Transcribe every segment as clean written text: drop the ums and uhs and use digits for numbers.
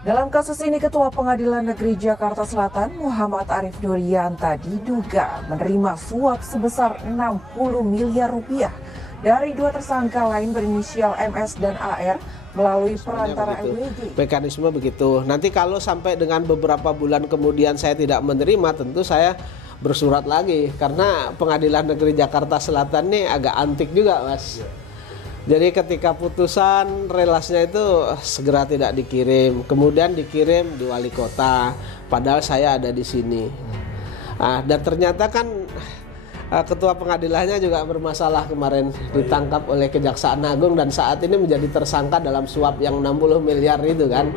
Dalam kasus ini, Ketua Pengadilan Negeri Jakarta Selatan Muhammad Arif Nuriyanta diduga menerima suap sebesar 60 miliar rupiah dari dua tersangka lain berinisial MS dan AR melalui perantara LWG. Mekanisme begitu. Nanti kalau sampai dengan beberapa bulan kemudian saya tidak menerima, tentu saya bersurat lagi karena Pengadilan Negeri Jakarta Selatan ini agak antik juga, Mas. Jadi ketika putusan relasnya itu segera tidak dikirim, kemudian dikirim di wali kota, padahal saya ada di sini. Dan ternyata kan ketua pengadilannya juga bermasalah kemarin, ditangkap oleh Kejaksaan Agung dan saat ini menjadi tersangka dalam suap yang 60 miliar itu kan.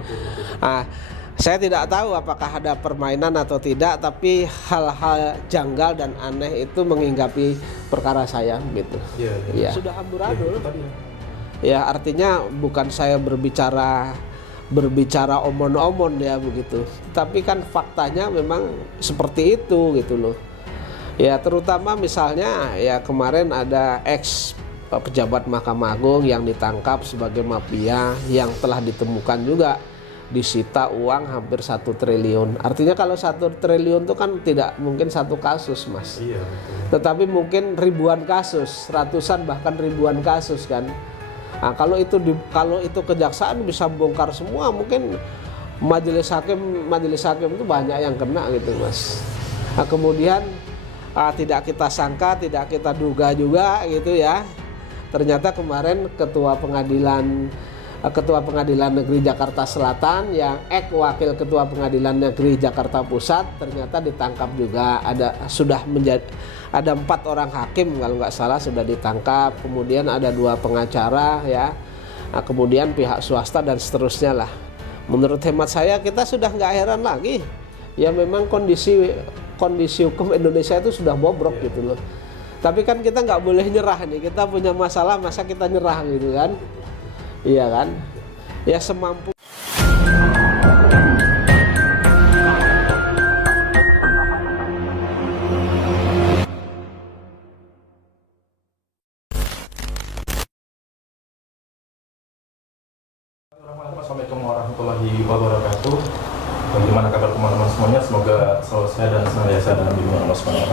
Saya tidak tahu apakah ada permainan atau tidak, tapi hal-hal janggal dan aneh itu menginggapi perkara saya gitu. Ya. Sudah amburadul. Ya, artinya bukan saya berbicara omon-omon ya begitu. Tapi kan faktanya memang seperti itu gitu loh. Ya, terutama misalnya ya kemarin ada ex pejabat Mahkamah Agung yang ditangkap sebagai mafia yang telah ditemukan juga disita uang hampir 1 triliun. Artinya kalau 1 triliun itu kan tidak mungkin satu kasus, Mas. Iya, betul. Tetapi mungkin ribuan kasus, ratusan bahkan ribuan kasus kan. Nah, kalau itu kejaksaan bisa bongkar semua, mungkin majelis hakim itu banyak yang kena gitu, Mas. Nah, kemudian tidak kita sangka, tidak kita duga juga gitu ya. Ternyata kemarin Ketua Pengadilan Negeri Jakarta Selatan yang wakil Ketua Pengadilan Negeri Jakarta Pusat ternyata ditangkap juga. Ada 4 orang hakim kalau nggak salah sudah ditangkap. Kemudian ada 2 pengacara ya. Nah, kemudian pihak swasta dan seterusnya lah. Menurut hemat saya kita sudah nggak heran lagi. Ya memang kondisi hukum Indonesia itu sudah bobrok gitu loh. Tapi kan kita nggak boleh nyerah nih. Kita punya masalah masa kita nyerah gitu kan. Iya kan? Ya semampu. Assalamualaikum warahmatullahi wabarakatuh. Bagaimana kabar teman-teman semuanya? Semoga selalu sehat dan senantiasa dalam lindungan Allah SWT.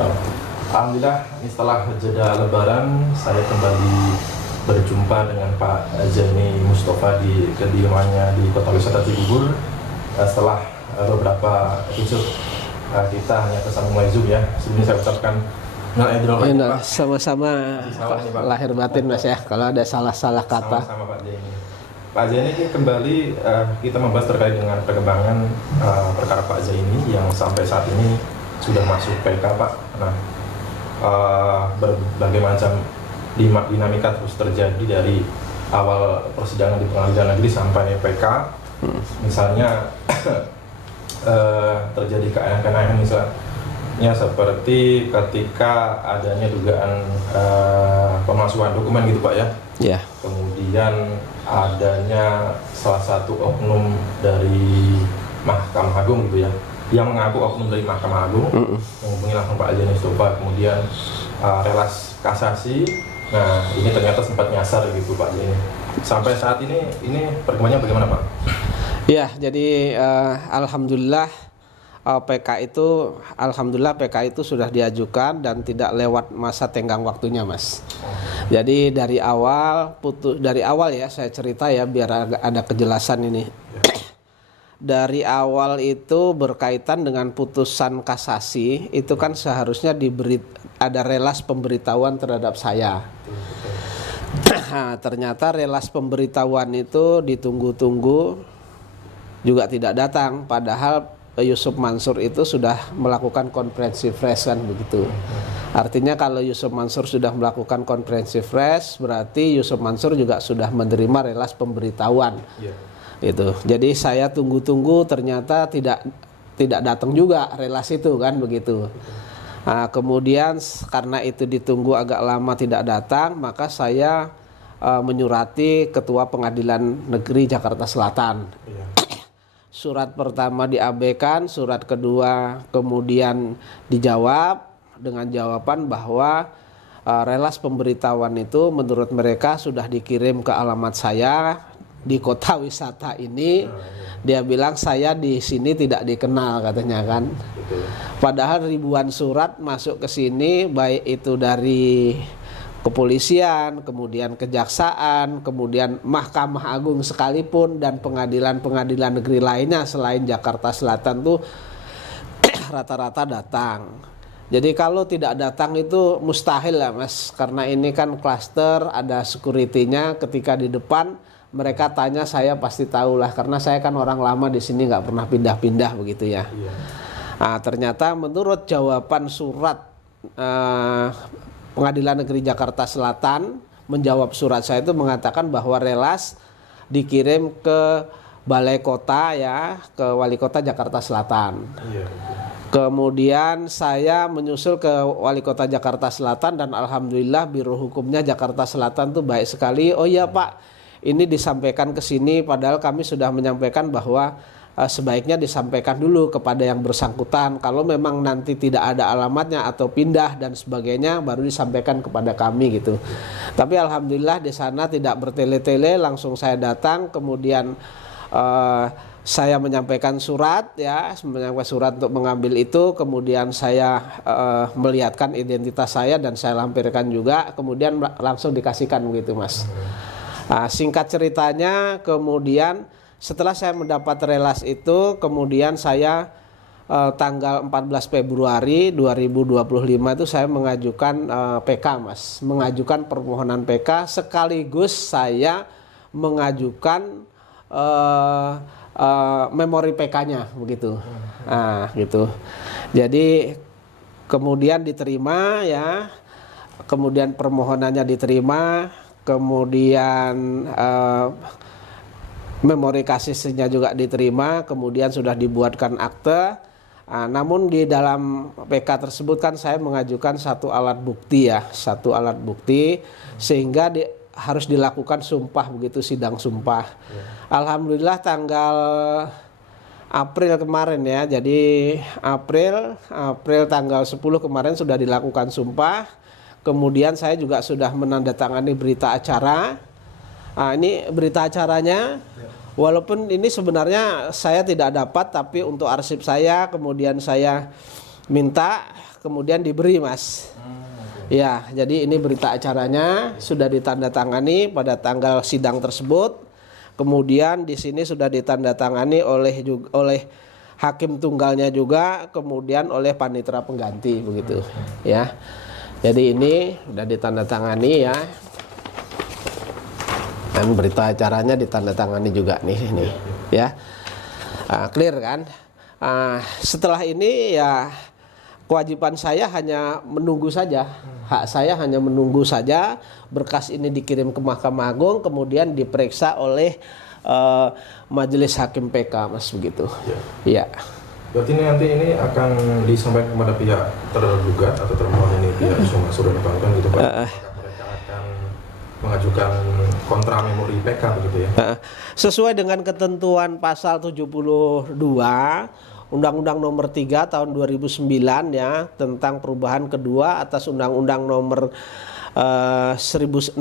Alhamdulillah, ini setelah jeda Lebaran, saya kembali berjumpa dengan Pak Zaini Mustafa di kediamannya di Kota Wisata Cibubur. Setelah beberapa episode kita hanya tersambung melalui Zoom ya. Sebelumnya saya ucapkan sama-sama lahir batin Mas ya. Kalau ada salah-salah kata. Sama-sama Pak Zaini. Pak Zaini kembali kita membahas terkait dengan perkembangan perkara Pak Zaini yang sampai saat ini sudah masuk PK Pak. Nah, berbagai macam dinamika terus terjadi dari awal persidangan di Pengadilan Negeri sampai PK. Misalnya terjadi keanehan misalnya seperti ketika adanya dugaan pemalsuan dokumen gitu Pak ya. Yeah. Kemudian adanya salah satu oknum dari Mahkamah Agung gitu ya, yang mengaku oknum dari Mahkamah Agung menghubungi langsung Pak Zaini Mustafa. Kemudian relas kasasi. Nah, ini ternyata sempat nyasar gitu Pak Zaini. Sampai saat ini perkembangannya bagaimana Pak? Ya, jadi alhamdulillah PK itu sudah diajukan dan tidak lewat masa tenggang waktunya, Mas. Jadi dari awal ya saya cerita ya biar ada kejelasan ini. Dari awal itu berkaitan dengan putusan kasasi itu kan seharusnya ada relas pemberitahuan terhadap saya. Nah, ternyata relas pemberitahuan itu ditunggu-tunggu juga tidak datang, padahal Yusuf Mansur itu sudah melakukan konferensi pers kan begitu. Artinya kalau Yusuf Mansur sudah melakukan konferensi pers, berarti Yusuf Mansur juga sudah menerima relas pemberitahuan. Itu. Jadi saya tunggu-tunggu ternyata tidak datang juga relas itu kan begitu. Nah, kemudian karena itu ditunggu agak lama tidak datang, maka saya menyurati Ketua Pengadilan Negeri Jakarta Selatan. Surat pertama diabaikan, surat kedua kemudian dijawab dengan jawaban bahwa relas pemberitahuan itu menurut mereka sudah dikirim ke alamat saya di kota wisata ini. Dia bilang saya di sini tidak dikenal katanya kan. Padahal ribuan surat masuk ke sini, baik itu dari kepolisian, kemudian kejaksaan, kemudian Mahkamah Agung sekalipun, dan pengadilan-pengadilan negeri lainnya selain Jakarta Selatan tuh rata-rata datang. Jadi kalau tidak datang itu mustahil lah Mas, karena ini kan klaster, ada security-nya. Ketika di depan mereka tanya, saya pasti tahu lah, karena saya kan orang lama di sini, nggak pernah pindah-pindah begitu ya. Nah, ternyata menurut jawaban surat Pengadilan Negeri Jakarta Selatan menjawab surat saya itu mengatakan bahwa relas dikirim ke Balai Kota ya, ke Wali Kota Jakarta Selatan. Kemudian saya menyusul ke Wali Kota Jakarta Selatan dan alhamdulillah Biro Hukumnya Jakarta Selatan tuh baik sekali. Oh iya Pak, ini disampaikan ke sini, padahal kami sudah menyampaikan bahwa sebaiknya disampaikan dulu kepada yang bersangkutan. Kalau memang nanti tidak ada alamatnya atau pindah dan sebagainya, baru disampaikan kepada kami gitu. Tapi alhamdulillah di sana tidak bertele-tele, langsung saya datang, kemudian saya menyampaikan surat ya, menyampaikan surat untuk mengambil itu, kemudian saya melihatkan identitas saya dan saya lampirkan juga, kemudian langsung dikasihkan begitu Mas. Singkat ceritanya, kemudian setelah saya mendapat relas itu, kemudian saya tanggal 14 Februari 2025 itu saya mengajukan PK Mas, mengajukan permohonan PK sekaligus saya mengajukan memori PK-nya begitu. Nah, gitu. Jadi kemudian diterima ya, kemudian permohonannya diterima, kemudian memori kasisnya juga diterima, kemudian sudah dibuatkan akte. Namun di dalam PK tersebut kan saya mengajukan satu alat bukti ya, satu alat bukti, sehingga harus dilakukan sumpah begitu, sidang sumpah. Alhamdulillah tanggal April kemarin ya, jadi April tanggal 10 kemarin sudah dilakukan sumpah. Kemudian saya juga sudah menandatangani berita acara. Ini berita acaranya, walaupun ini sebenarnya saya tidak dapat, tapi untuk arsip saya kemudian saya minta, kemudian diberi Mas. Ya, jadi ini berita acaranya sudah ditandatangani pada tanggal sidang tersebut. Kemudian di sini sudah ditandatangani oleh hakim tunggalnya juga, kemudian oleh panitera pengganti begitu ya. Jadi ini sudah ditandatangani ya. Dan berita acaranya ditandatangani juga nih ini ya. Clear kan? Setelah ini ya kewajiban saya hanya menunggu saja. Hak saya hanya menunggu saja berkas ini dikirim ke Mahkamah Agung, kemudian diperiksa oleh Majelis Hakim PK Mas begitu. Ya. Berarti nanti ini akan disampaikan kepada pihak tergugat atau termohon ini, pihak Sumasur dan kawan-kawan gitu Pak. Mereka akan mengajukan kontra memori PK begitu ya. Sesuai dengan ketentuan pasal 72 Undang-Undang Nomor 3 Tahun 2009 ya, tentang perubahan kedua atas Undang-Undang Nomor 14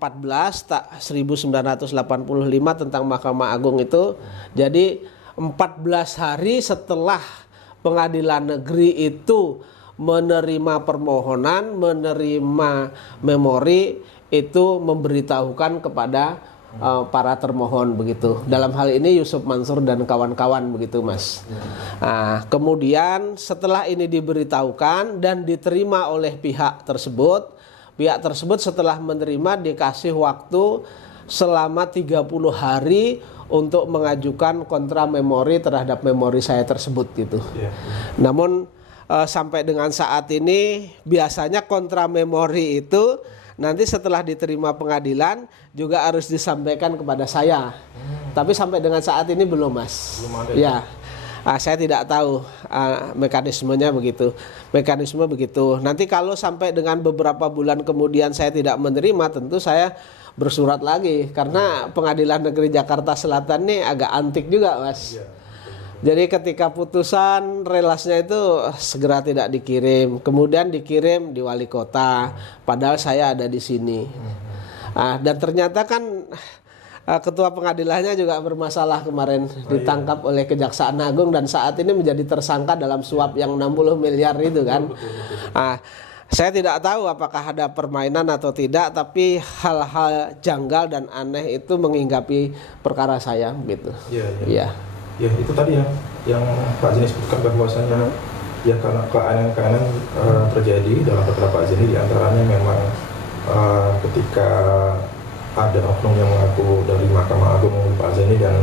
1985 tentang Mahkamah Agung itu. Jadi 14 hari setelah pengadilan negeri itu menerima permohonan, menerima memori, itu memberitahukan kepada para termohon begitu. Dalam hal ini Yusuf Mansur dan kawan-kawan begitu Mas. Kemudian setelah ini diberitahukan dan diterima oleh pihak tersebut setelah menerima dikasih waktu selama 30 hari untuk mengajukan kontra memori terhadap memori saya tersebut gitu. Namun sampai dengan saat ini biasanya kontra memori itu nanti setelah diterima pengadilan juga harus disampaikan kepada saya. Tapi sampai dengan saat ini belum Mas. Belum ada. Ya. Saya tidak tahu mekanismenya begitu. Mekanisme begitu. Nanti kalau sampai dengan beberapa bulan kemudian saya tidak menerima, tentu saya bersurat lagi, karena Pengadilan Negeri Jakarta Selatan ini agak antik juga Mas. Jadi ketika putusan relasnya itu segera tidak dikirim, kemudian dikirim di wali kota, padahal saya ada di sini. Dan ternyata kan ketua pengadilannya juga bermasalah kemarin, ditangkap oleh Kejaksaan Agung dan saat ini menjadi tersangka dalam suap yang 60 miliar itu kan. Saya tidak tahu apakah ada permainan atau tidak, tapi hal-hal janggal dan aneh itu menginggapi perkara saya gitu. Iya. Ya itu tadi yang Pak Zeni sebutkan bahwasanya ya karena keanehan-keanehan terjadi dalam perkara Pak Zeni, diantaranya memang ketika ada oknum yang mengaku dari Mahkamah Agung menghubungi Pak Zeni dan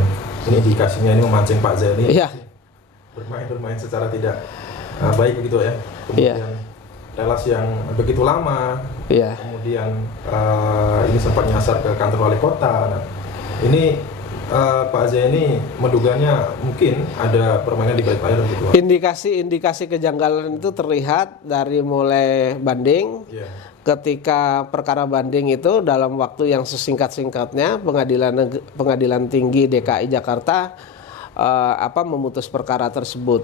ini indikasinya ini memancing Pak Zeni bermain secara tidak baik begitu ya. Kemudian relasi yang begitu lama, kemudian ini sempat nyasar ke kantor wali kota. Nah, ini Pak Zeni menduganya mungkin ada permainan di balik layar begitu. Indikasi kejanggalan itu terlihat dari mulai banding. Ketika perkara banding itu dalam waktu yang sesingkat-singkatnya Pengadilan Tinggi DKI Jakarta memutus perkara tersebut.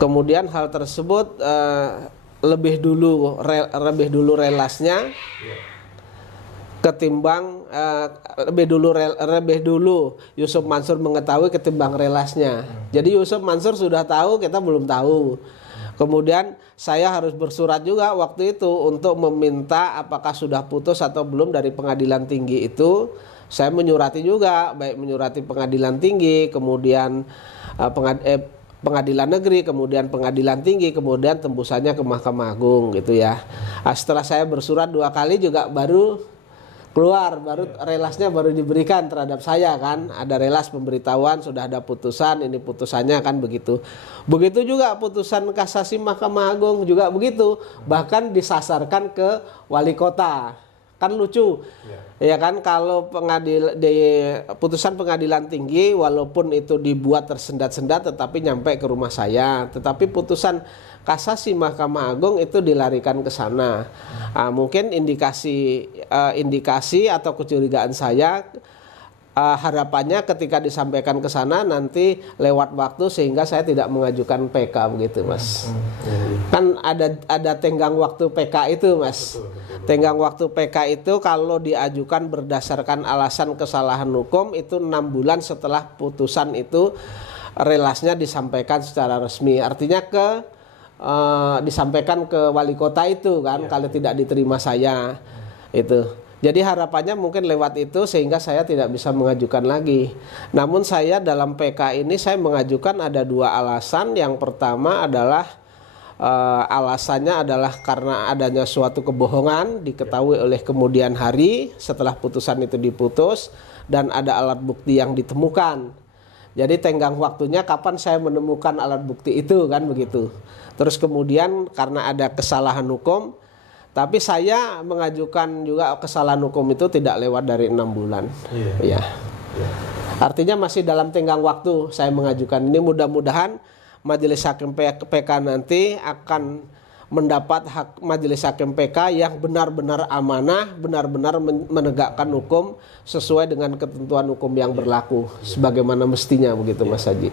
Kemudian hal tersebut lebih dulu relasnya ketimbang lebih dulu Yusuf Mansur mengetahui ketimbang relasnya. Jadi Yusuf Mansur sudah tahu, kita belum tahu. Kemudian saya harus bersurat juga waktu itu untuk meminta apakah sudah putus atau belum dari Pengadilan Tinggi itu. Saya menyurati juga, baik menyurati Pengadilan Tinggi, kemudian Pengadilan Negeri, kemudian Pengadilan Tinggi, kemudian tembusannya ke Mahkamah Agung gitu ya. Setelah saya bersurat 2 kali juga baru keluar, relasnya baru diberikan terhadap saya kan. Ada relas pemberitahuan, sudah ada putusan, ini putusannya kan begitu. Begitu juga putusan kasasi Mahkamah Agung juga begitu. Bahkan disasarkan ke wali kota. Kan lucu. Ya kan, kalau putusan Pengadilan Tinggi walaupun itu dibuat tersendat-sendat tetapi nyampe ke rumah saya. Tetapi putusan kasasi Mahkamah Agung itu dilarikan ke sana. Mungkin indikasi atau kecurigaan saya, harapannya ketika disampaikan ke sana nanti lewat waktu sehingga saya tidak mengajukan PK begitu Mas. Kan ada tenggang waktu PK itu Mas. Tenggang waktu PK itu kalau diajukan berdasarkan alasan kesalahan hukum itu 6 bulan setelah putusan itu relasnya disampaikan secara resmi. Artinya disampaikan ke wali kota itu kan, kalau tidak diterima saya itu. Jadi harapannya mungkin lewat itu sehingga saya tidak bisa mengajukan lagi. Namun saya dalam PK ini saya mengajukan ada 2 alasan. Yang pertama adalah alasannya adalah karena adanya suatu kebohongan diketahui oleh kemudian hari setelah putusan itu diputus dan ada alat bukti yang ditemukan. Jadi tenggang waktunya kapan saya menemukan alat bukti itu kan begitu. Terus kemudian karena ada kesalahan hukum, tapi saya mengajukan juga kesalahan hukum itu tidak lewat dari 6 bulan. Artinya masih dalam tenggang waktu saya mengajukan ini. Mudah-mudahan Majelis Hakim PK nanti akan mendapat hak Majelis Hakim PK yang benar-benar amanah, benar-benar menegakkan hukum sesuai dengan ketentuan hukum yang berlaku sebagaimana mestinya begitu Mas Haji.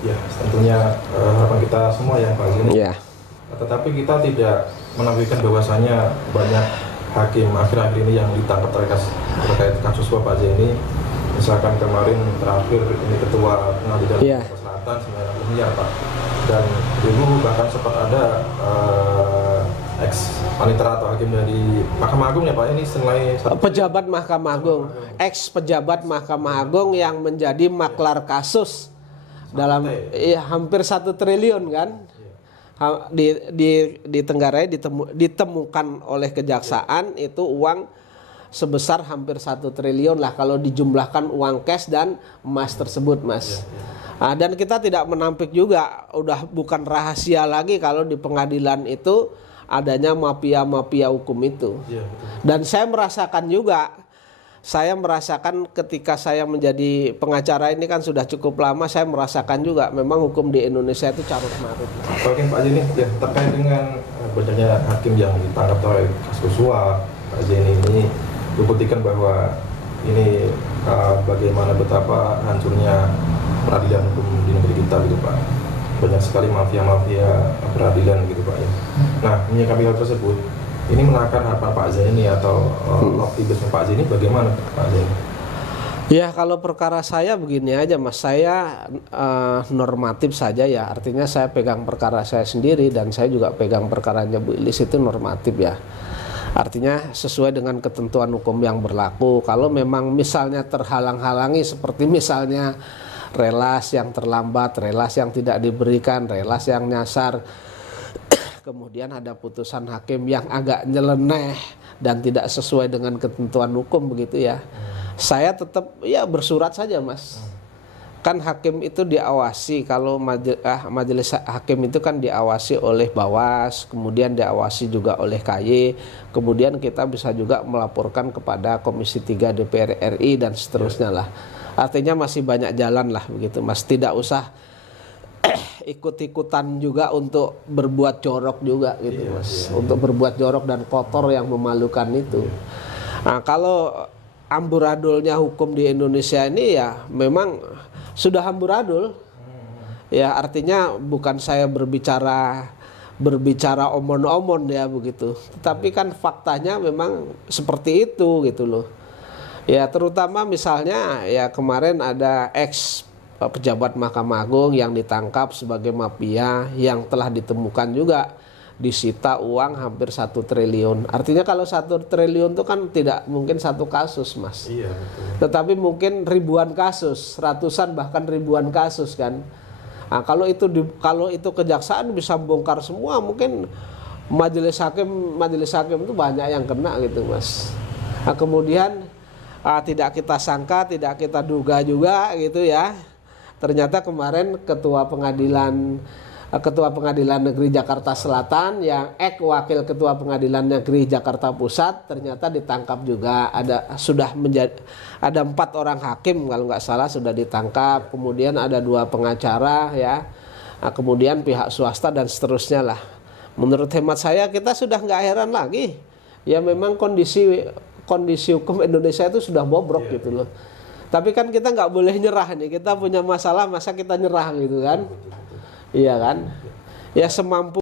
Ya, tentunya harapan kita semua ya Pak Zeni. Tetapi kita tidak menampilkan bahwasanya banyak hakim akhir-akhir ini yang ditangkap terkait kasus Pak Zeni. Misalkan kemarin terakhir ini ketua pengadilan Selatan 9 miliar Pak. Dan dulu bahkan sempat ada ex panitera atau hakim dari Mahkamah Agung ya Pak, ini senilai pejabat Mahkamah Agung, ex pejabat Mahkamah Agung yang menjadi maklar kasus dalam hampir 1 triliun kan. Di Tenggarai ditemukan oleh kejaksaan itu uang sebesar hampir 1 triliun lah kalau dijumlahkan uang cash dan emas tersebut Mas. Dan kita tidak menampik juga, udah bukan rahasia lagi kalau di pengadilan itu adanya mafia-mafia hukum itu. Dan saya merasakan juga, ketika saya menjadi pengacara ini kan sudah cukup lama, saya merasakan juga memang hukum di Indonesia itu carut marut. Oke Pak Zeni, ya terkait dengan banyaknya hakim yang ditangkap oleh kasus suap, Pak Zeni ini membuktikan bahwa ini bagaimana betapa hancurnya peradilan hukum di negeri kita gitu Pak. Banyak sekali mafia-mafia peradilan gitu Pak ya. Nah, menyikapi hal tersebut, ini menakar harapan Pak Zeni atau optimisme Pak Zeni bagaimana Pak Zeni? Ya kalau perkara saya begini aja Mas, saya normatif saja ya, artinya saya pegang perkara saya sendiri dan saya juga pegang perkaranya Bu Ilis itu normatif ya. Artinya sesuai dengan ketentuan hukum yang berlaku. Kalau memang misalnya terhalang-halangi seperti misalnya relas yang terlambat, relas yang tidak diberikan, relas yang nyasar, kemudian ada putusan hakim yang agak nyeleneh dan tidak sesuai dengan ketentuan hukum begitu ya. Saya tetap ya bersurat saja Mas. Kan hakim itu diawasi, kalau majelis hakim itu kan diawasi oleh Bawas, kemudian diawasi juga oleh KY, kemudian kita bisa juga melaporkan kepada Komisi 3 DPR RI dan seterusnya lah. Artinya masih banyak jalan lah begitu Mas, tidak usah ikut-ikutan juga untuk berbuat jorok juga gitu Mas, untuk berbuat jorok dan kotor yang memalukan itu. Nah kalau amburadulnya hukum di Indonesia ini ya memang sudah amburadul ya, artinya bukan saya berbicara omon-omon ya begitu, tapi kan faktanya memang seperti itu gitu loh ya. Terutama misalnya ya kemarin ada ex pejabat Mahkamah Agung yang ditangkap sebagai mafia yang telah ditemukan juga disita uang hampir 1 triliun. Artinya kalau 1 triliun itu kan tidak mungkin satu kasus Mas. Iya, betul. Tetapi mungkin ribuan kasus, ratusan bahkan ribuan kasus kan. Nah, kalau itu kejaksaan bisa bongkar semua, mungkin majelis hakim itu banyak yang kena gitu Mas. Nah, kemudian tidak kita sangka, tidak kita duga juga gitu ya. Ternyata kemarin Ketua Pengadilan Negeri Jakarta Selatan yang wakil Ketua Pengadilan Negeri Jakarta Pusat ternyata ditangkap juga. Ada 4 orang hakim kalau nggak salah sudah ditangkap, kemudian ada 2 pengacara ya, kemudian pihak swasta dan seterusnya lah. Menurut hemat saya kita sudah nggak heran lagi. Ya memang kondisi hukum Indonesia itu sudah bobrok gitu loh. Tapi kan kita nggak boleh nyerah nih. Kita punya masalah, masa kita nyerah gitu kan? Iya kan? Ya semampu